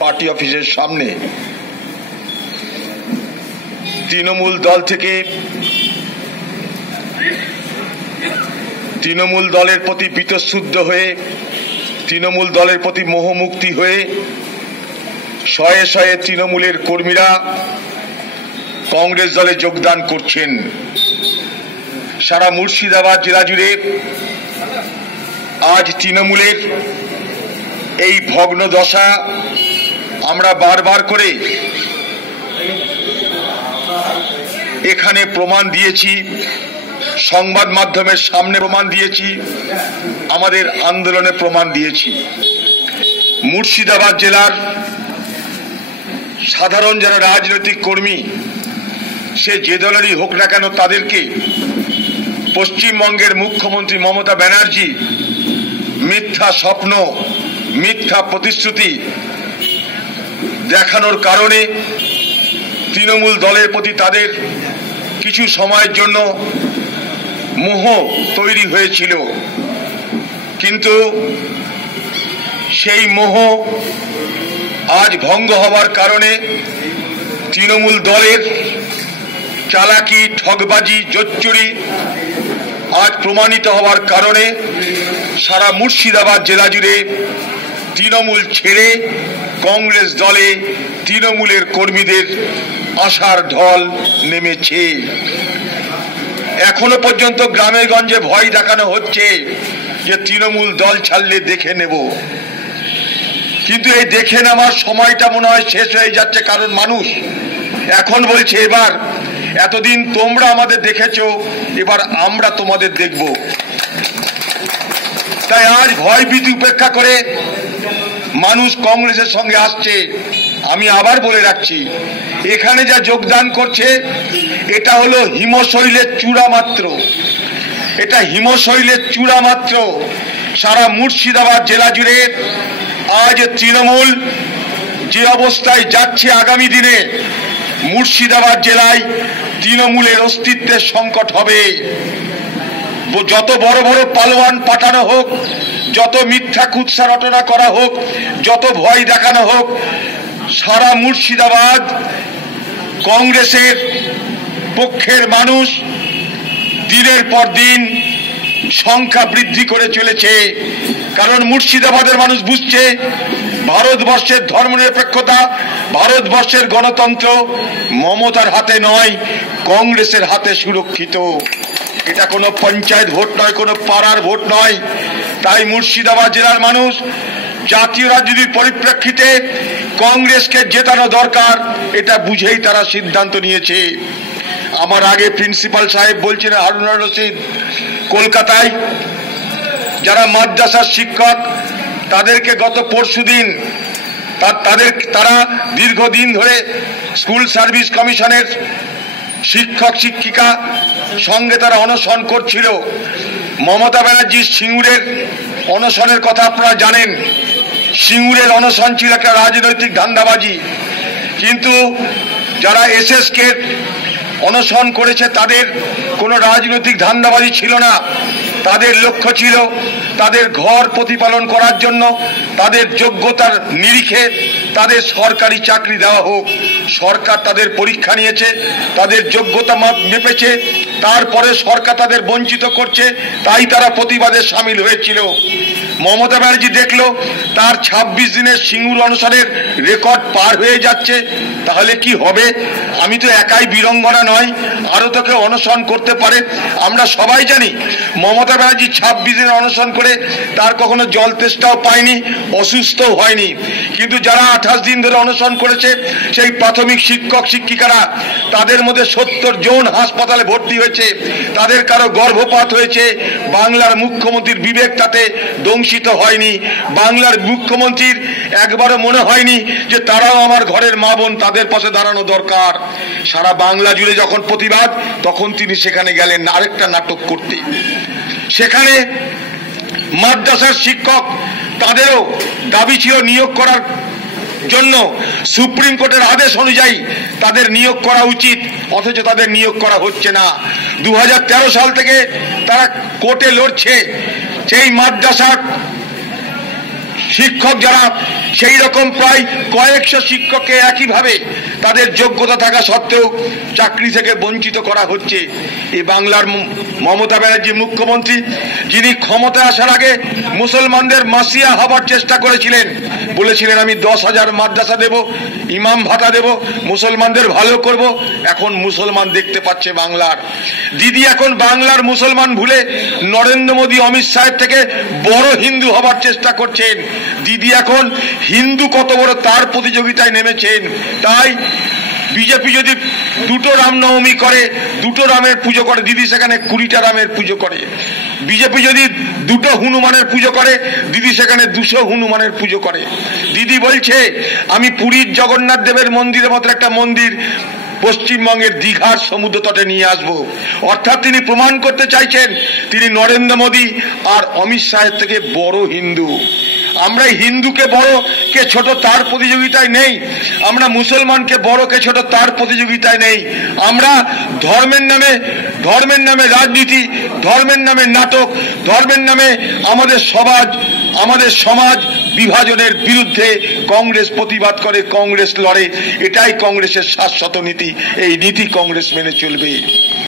Party অফিসের সামনে তৃণমূল দল থেকে তৃণমূল দলের প্রতি বীতশুদ্ধ হয়ে, তৃণমূল দলের প্রতি মোহমুক্তি হয়ে শয়ে শয়ে তৃণমূলের কর্মীরা কংগ্রেস দলে যোগদান করছেন। সারা মুর্শিদাবাদ জেলা জুড়ে আজ তৃণমূলের এই ভগ্ন দশা আমরা বারবার করে এখানে প্রমাণ দিয়েছি, সংবাদ মাধ্যমের সামনে প্রমাণ দিয়েছি, আমাদের আন্দোলনে প্রমাণ দিয়েছি। মুর্শিদাবাদ জেলার সাধারণ যারা রাজনৈতিক কর্মী, সে যে দলেরই হোক না কেন তাদেরকে পশ্চিমবঙ্গের মুখ্যমন্ত্রী মমতা ব্যানার্জি মিথ্যা স্বপ্ন, মিথ্যা প্রতিশ্রুতি দেখানোর কারণে তৃণমূল দলের প্রতি তাদের কিছু সময়ের জন্য মোহ তৈরি হয়েছিল। কিন্তু সেই মোহ আজ ভঙ্গ হওয়ার কারণে তৃণমূল দলের চালাকি, ঠগবাজি, জোচ্চুরি আজ প্রমাণিত হওয়ার কারণে সারা মুর্শিদাবাদ জেলা জুড়ে তৃণমূল ছেড়ে কংগ্রেস দলে তৃণমূলের কর্মীদের আশার ঢল নেমেছে। এখনও পর্যন্ত গ্রামে গঞ্জে ভয় দেখানো হচ্ছে যে তৃণমূল দল ছাড়লে দেখে নেব। কিন্তু এই দেখে নেওয়ার সময়টা মনে হয় শেষ হয়ে যাচ্ছে কারণ মানুষ এখন বলছে, এবার এতদিন তোমরা আমাদের দেখেছ, এবার আমরা তোমাদের দেখব। তাই আজ ভয় ভীতি উপেক্ষা করে মানুষ কংগ্রেসের সঙ্গে আসছে। আমি আবার বলে রাখছি, এখানে যা যোগদান করছে, এটা হলো হিমশৈলের চূড়া মাত্র। এটা হিমশৈলের চূড়া মাত্র। সারা মুর্শিদাবাদ জেলা জুড়ে আজ তৃণমূল যে অবস্থায় যাচ্ছে আগামী দিনে, মুর্শিদাবাদ জেলায় তৃণমূলের অস্তিত্বের সংকট হবে। যত বড় বড় পালোয়ান পাঠানো হোক যত মিথ্যা কুৎসা রটনা করা হোক, যত ভয় দেখানো হোক, সারা মুর্শিদাবাদ কংগ্রেসের পক্ষের মানুষ দিনের পর দিন সংখ্যা বৃদ্ধি করে চলেছে। কারণ মুর্শিদাবাদের মানুষ বুঝছে, ভারতবর্ষের ধর্মনিরপেক্ষতা, ভারতবর্ষের গণতন্ত্র মমতার হাতে নয়, কংগ্রেসের হাতে সুরক্ষিত। এটা কোনো পঞ্চায়েত ভোট নয়, কোনো পাড়ার ভোট নয়। তাই মুর্শিদাবাদ জেলার মানুষ জাতীয় রাজনীতির পরিপ্রেক্ষিতে কংগ্রেসকে জেতানো দরকার, এটা বুঝেই তারা সিদ্ধান্ত নিয়েছে। আমার আগে প্রিন্সিপাল সাহেব বলছিলেন হারুনা রশিদ, কলকাতায় যারা মাদ্রাসার শিক্ষক, তাদেরকে গত পরশু দিন তাদের তারা দীর্ঘদিন ধরে স্কুল সার্ভিস কমিশনের শিক্ষক, শিক্ষিকা সঙ্গে তারা অনশন করছিল। মমতা ব্যানার্জির সিঙ্গুরের অনশনের কথা আপনারা জানেন। সিঙ্গুরের অনশন ছিল একটা রাজনৈতিক ধান্দাবাজি। কিন্তু যারা এস এসএসকে অনশন করেছে, তাদের কোনো রাজনৈতিক ধান্দাবাজি ছিল না। তাদের লক্ষ্য ছিল তাদের ঘর প্রতিপালন করার জন্য, তাদের যোগ্যতার নিরিখে তাদের সরকারি চাকরি দেওয়া হোক। সরকার তাদের পরীক্ষা নিয়েছে, তাদের যোগ্যতা মেপেছে, তারপরে সরকার তাদের বঞ্চিত করছে, তাই তারা প্রতিবাদে সামিল হয়েছিল। মমতা ব্যানার্জি দেখল, তার ২৬ দিনের সিঙ্গুর অনুসারের রেকর্ড পার হয়ে যাচ্ছে। তাহলে কি হবে? আমি তো একাই বীরঙ্গনা নয়, আরও তোকে অনশন করতে পারে। আমরা সবাই জানি, মমতা ব্যানার্জি ২৬ দিনের অনশন করে তার কখনো জল তেষ্টাও পায়নি, অসুস্থও হয়নি। কিন্তু যারা আঠাশ দিন ধরে অনশন করেছে সেই প্রাথমিক শিক্ষক, শিক্ষিকারা। তাদের মধ্যে সত্তর জন হাসপাতালে ভর্তি হয়েছে। তাদের কারও গর্ভপাত হয়েছে। বাংলার মুখ্যমন্ত্রীর বিবেক তাতে দংশিত হয়নি। বাংলার মুখ্যমন্ত্রীর একবারও মনে হয়নি যে তারাও আমার ঘরের মা বোন তাদের পাশে দাঁড়ানো দরকার। সারা বাংলা জুড়ে যখন প্রতিবাদ, তখন তিনি সেখানে গেলেন আরেকটা নাটক করতে। সেখানে মাদ্রাসার শিক্ষক, তাদেরও দাবি ছিল নিয়োগ করার জন্য সুপ্রিম কোর্টের আদেশ অনুযায়ী তাদের নিয়োগ করা উচিত, অথচ তাদের নিয়োগ করা হচ্ছে না। দু সাল থেকে তারা কোর্টে লড়ছে। সেই মাদ্রাসার শিক্ষক যারা, সেই রকম প্রায় কয়েকশো শিক্ষককে একইভাবে তাদের যোগ্যতা থাকা সত্ত্বেও চাকরি থেকে বঞ্চিত করা হচ্ছে। এই বাংলার মমতা ব্যানার্জি মুখ্যমন্ত্রী, যিনি ক্ষমতা আসার আগে মুসলমানদের মাসিয়া হবার চেষ্টা করেছিলেন বলেছিলেন, আমি দশ হাজার মাদ্রাসা দেব, ইমাম ভাতা দেব, মুসলমানদের ভালো করব। এখন মুসলমান দেখতে পাচ্ছে বাংলার। দিদি, এখন বাংলার মুসলমান ভুলে নরেন্দ্র মোদী, অমিত শাহের থেকে বড় হিন্দু হবার চেষ্টা করছেন। দিদি এখন হিন্দু কত বড় তার প্রতিযোগিতায় নেমেছেন। তাই বিজেপি যদি দুটো রামনবমী করে, দুটো রামের পুজো করে, দিদি সেখানে কুড়িটা রামের পুজো করে। বিজেপি যদি দুটো হনুমানের পুজো করে, দিদি সেখানে দুশো হনুমানের পুজো করে। দিদি বলছে, আমি পুরীর জগন্নাথ দেবের মন্দিরের মতো একটা মন্দির, পশ্চিমবঙ্গের দীঘার সমুদ্র তটে নিয়ে আসব। অর্থাৎ তিনি প্রমাণ করতে চাইছেন, তিনি নরেন্দ্র মোদী আর অমিত শাহের থেকে বড় হিন্দু। আমরা হিন্দুকে বড়, কে ছোট তার প্রতিযোগিতায় নেই। আমরা মুসলমানকে বড়, কে ছোট তার প্রতিযোগিতায় নেই। আমরা ধর্মের নামে ধর্মের নামে রাজনীতি, ধর্মের নামে নাটক, ধর্মের নামে আমাদের সমাজ আমাদের সমাজ বিভাজনের বিরুদ্ধে কংগ্রেস প্রতিবাদ করে, কংগ্রেস লড়ে। এটাই কংগ্রেসের শাশ্বত নীতি। এই নীতি কংগ্রেস মেনে চলবে।